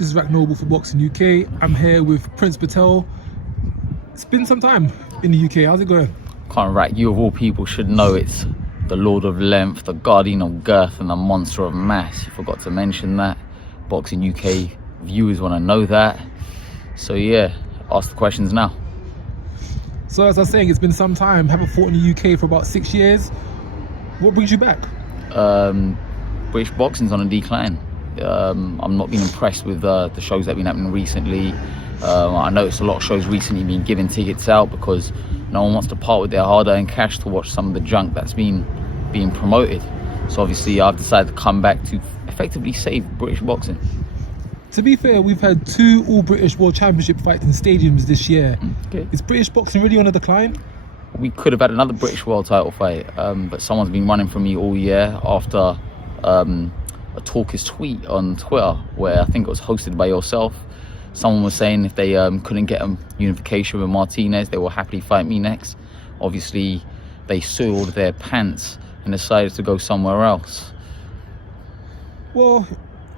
This is Rack Noble for Boxing UK. I'm here with Prince Patel. It's been some time in the UK. How's it going? Can't Rack, you of all people should know it's the Lord of Length, the Guardian of Girth, and the Monster of Mass. You forgot to mention that. Boxing UK viewers want to know that. So yeah, ask the questions now. So as I was saying, it's been some time. Haven't fought in the UK for about 6 years. What brings you back? British boxing's on a decline. I'm not being impressed with the shows that have been happening recently. I noticed a lot of shows recently being giving tickets out because no one wants to part with their hard-earned cash to watch some of the junk that's being promoted. So obviously I've decided to come back to effectively save British boxing. To be fair, we've had 2 all-British World Championship fights in stadiums this year. Okay. Is British boxing really on a decline? We could have had another British world title fight, but someone's been running from me all year after a talker's tweet on Twitter where I think it was hosted by yourself. Someone was saying if they couldn't get a unification with Martinez, they will happily fight me next. Obviously, they soiled their pants and decided to go somewhere else. Well,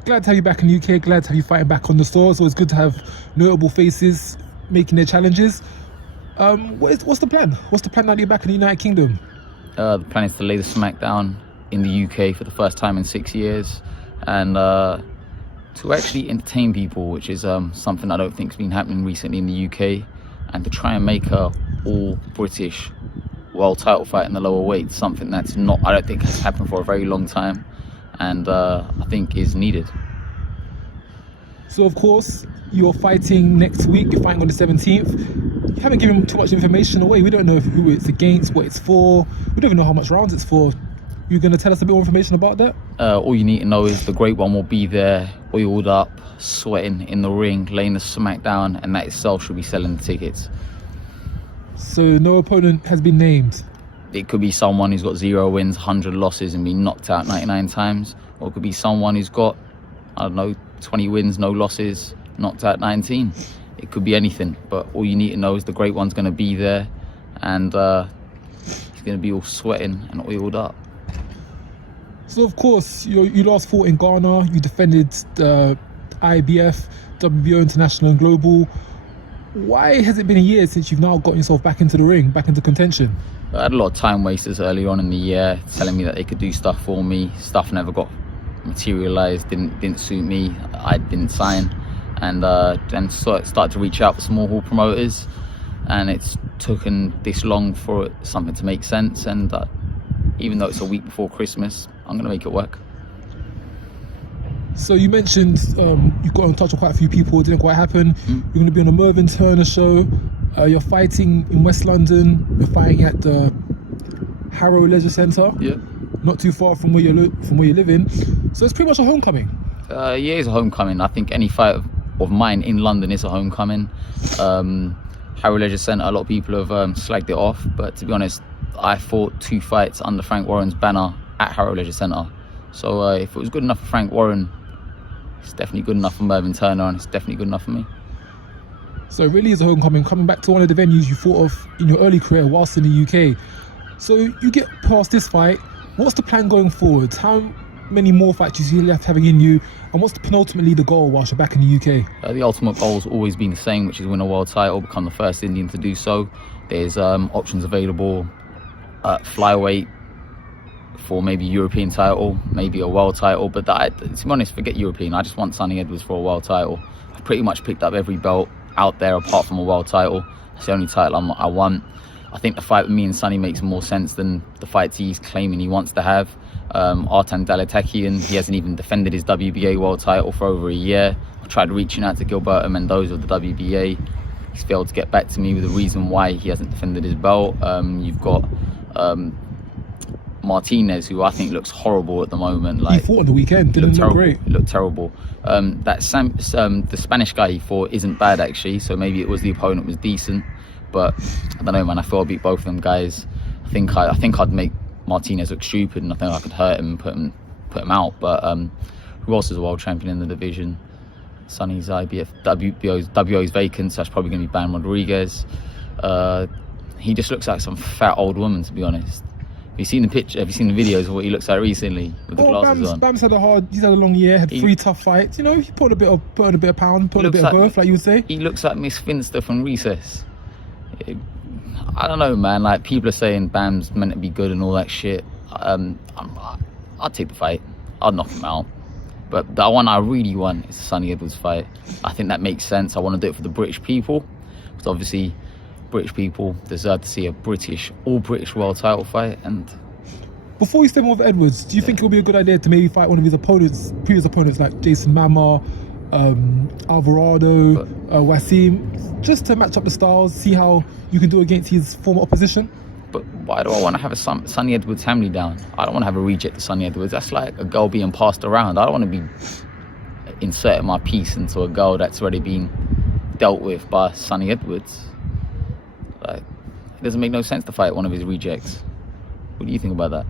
glad to have you back in the UK. Glad to have you fighting back on the store. So it's good to have notable faces making their challenges. What's the plan? What's the plan now that you're back in the United Kingdom? The plan is to lay the smackdown in the UK for the first time in 6 years, and to actually entertain people, which is something I don't think has been happening recently in the UK, and to try and make a all-British world title fight in the lower weight, something that's not, I don't think has happened for a very long time, and I think is needed. So of course, you're fighting next week. You're fighting on the 17th. You haven't given too much information away. We don't know who it's against, what it's for. We don't even know how much rounds it's for. You're going to tell us a bit more information about that? All you need to know is the Great One will be there, oiled up, sweating in the ring, laying the smack down, and that itself should be selling the tickets. So no opponent has been named? It could be someone who's got 0 wins, 100 losses, and been knocked out 99 times. Or it could be someone who's got, I don't know, 20 wins, no losses, knocked out 19. It could be anything, but all you need to know is the Great One's going to be there, and he's going to be all sweating and oiled up. So of course, you last fought in Ghana. You defended the IBF, WBO International and Global. Why has it been a year since you've now gotten yourself back into the ring, back into contention? I had a lot of time wasters earlier on in the year telling me that they could do stuff for me. Stuff never got materialized, didn't suit me. I didn't sign, and then started to reach out for small hall promoters, and it's taken this long for something to make sense. And even though it's a week before Christmas, I'm going to make it work. So you mentioned you got in touch with quite a few people. It didn't quite happen. You're going to be on a Mervyn Turner show. You're fighting in West London. You're fighting at the Harrow Leisure Centre. Yeah. Not too far from where you're living. So it's pretty much a homecoming. Yeah, it's a homecoming. I think any fight of mine in London is a homecoming. Harrow Leisure Centre, a lot of people have slagged it off, but to be honest, I fought 2 fights under Frank Warren's banner at Harrow Leisure Centre. So if it was good enough for Frank Warren, it's definitely good enough for Mervyn Turner, and it's definitely good enough for me. So it really is a homecoming, coming back to one of the venues you fought of in your early career whilst in the UK. So you get past this fight. What's the plan going forward? How many more fights do you see left having in you? And what's penultimately the goal whilst you're back in the UK? The ultimate goal has always been the same, which is win a world title, become the first Indian to do so. There's options available at flyweight for maybe European title, maybe a world title, but to be honest, forget European. I just want Sonny Edwards for a world title. I've pretty much picked up every belt out there apart from a world title. It's the only title I want. I think the fight with me and Sonny makes more sense than the fights he's claiming he wants to have. Artan Dalatakian, he hasn't even defended his WBA world title for over a year. I tried reaching out to Gilberto Mendoza of the WBA. He's failed to get back to me with a reason why he hasn't defended his belt. You've got Martinez, who I think looks horrible at the moment. He fought on the weekend, didn't look great. He looked terrible. The Spanish guy he fought isn't bad actually, so maybe it was the opponent was decent. But I don't know, man. I feel I beat both of them guys. I think I'd make Martinez look stupid, and I think I could hurt him and put him out. But who else is a world champion in the division? Sonny's IBF, WBO's vacant, so that's probably going to be Ban Rodriguez. He just looks like some fat old woman, to be honest. Have you seen the picture? Have you seen the videos of what he looks like recently with the glasses on? Bam's had he's had a long year, had 3 tough fights. You know, he put on a bit of pound, put on a bit of girth, like you would say. He looks like Miss Finster from Recess. I don't know, man. Like, people are saying Bam's meant to be good and all that shit. I'd take the fight. I'd knock him out. But the one I really want is the Sonny Edwards fight. I think that makes sense. I want to do it for the British people, because obviously British people deserve to see a all British world title fight. And before you step over Edwards, do you think it would be a good idea to maybe fight one of his previous opponents, like Jason Mama, Alvarado, Wasim, just to match up the styles, see how you can do against his former opposition? But why do I want to have a Sonny Edwards hand-me-down? I don't want to have a reject of Sonny Edwards. That's like a girl being passed around. I don't want to be inserting my piece into a girl that's already been dealt with by Sonny Edwards. Like, it doesn't make no sense to fight one of his rejects. What do you think about that?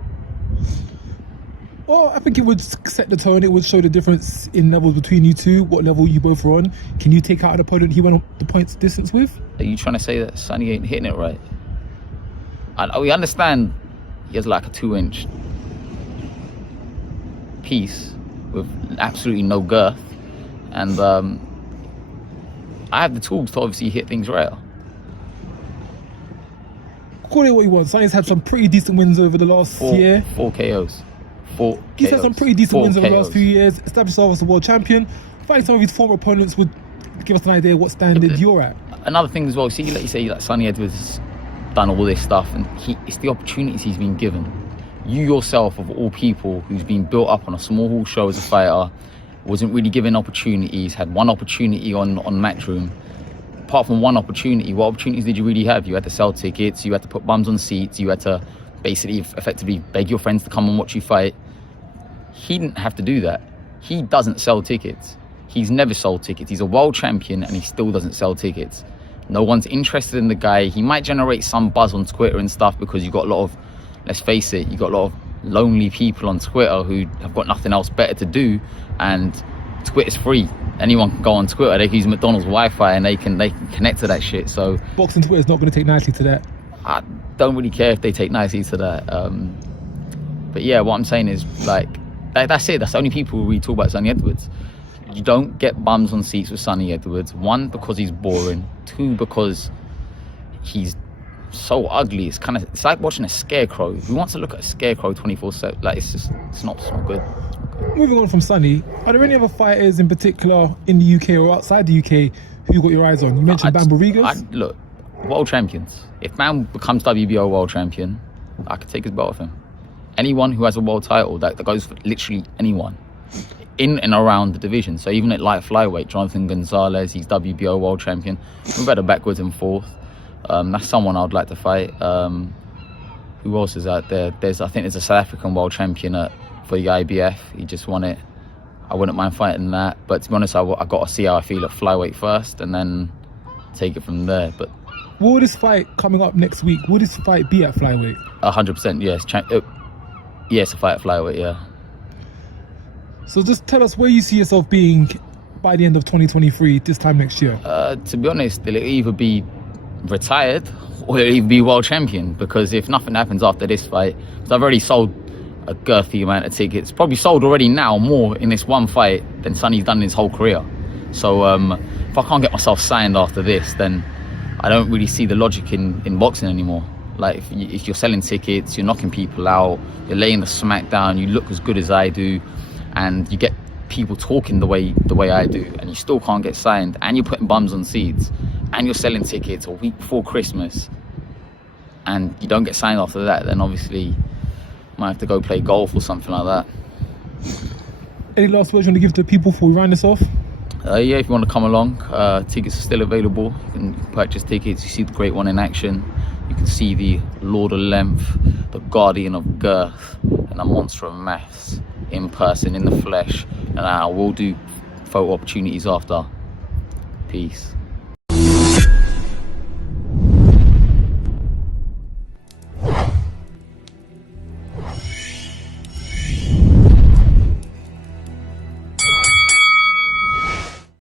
Well, I think it would set the tone. It would show the difference in levels between you two, what level you both are on. Can you take out an opponent he went on the points distance with? Are you trying to say that Sonny ain't hitting it right? We understand he has like a 2-inch piece with absolutely no girth, and I have the tools to obviously hit things right. Call it what you want. Sonny's had some pretty decent wins over the last year. 4 KOs. He's had some pretty decent wins over the last few years. Established himself as a world champion. Fighting some of his former opponents would give us an idea what standard you're at. Another thing as well, see, like you say, like Sonny Edwards has done all this stuff, and it's the opportunities he's been given. You yourself, of all people, who's been built up on a small hall show as a fighter, wasn't really given opportunities, had one opportunity on Matchroom. Apart from one opportunity, what opportunities did you really have? You had to sell tickets, you had to put bums on seats, you had to basically effectively beg your friends to come and watch you fight. He didn't have to do that. He doesn't sell tickets. He's never sold tickets. He's a world champion and he still doesn't sell tickets. No one's interested in the guy. He might generate some buzz on Twitter and stuff because you've got a lot of, let's face it, you've got a lot of lonely people on Twitter who have got nothing else better to do, and Twitter's free. Anyone can go on Twitter, they can use McDonald's Wi-Fi and they can connect to that shit. So boxing Twitter's not going to take nicely to that. I don't really care if they take nicely to that. But yeah, what I'm saying is, like, that's it. That's the only people who really talk about Sonny Edwards. You don't get bums on seats with Sonny Edwards. 1, because he's boring. 2, because he's so ugly. It's like watching a scarecrow. Who wants to look at a scarecrow 24/7? Like, it's not good. Moving on from Sonny, are there any other fighters in particular in the UK or outside the UK who you got your eyes on? You mentioned Bam Rodriguez. Look, world champions. If Bam becomes WBO world champion, I could take his belt off him. Anyone who has a world title, that goes for literally anyone in and around the division. So even at light flyweight, Jonathan Gonzalez, he's WBO world champion. We've had a backwards and forth. That's someone I'd like to fight. Who else is out there? I think there's a South African world champion for the IBF. He just won it. I wouldn't mind fighting that. But to be honest, I got to see how I feel at flyweight first and then take it from there. But will this fight coming up next week, will this fight be at flyweight? 100%, yes. Yes, a fight at flyweight, yeah. So just tell us where you see yourself being by the end of 2023, this time next year. To be honest, it'll either be retired or it'll even be world champion, because if nothing happens after this fight, because I've already sold a girthy amount of tickets, probably sold already now more in this one fight than Sonny's done in his whole career. So if I can't get myself signed after this, then I don't really see the logic in boxing anymore. Like, if you're selling tickets, you're knocking people out, you're laying the smack down, you look as good as I do, and you get people talking the way I do, and you still can't get signed, and you're putting bums on seats, and you're selling tickets a week before Christmas, and you don't get signed after that, then obviously you might have to go play golf or something like that. Any last words you want to give to people before we round this off? Yeah, if you want to come along, tickets are still available. You can purchase tickets. You see the Great One in action. You can see the Lord of Length, the Guardian of Girth, and the Monster of Maths in person, in the flesh. And I will do photo opportunities after. Peace.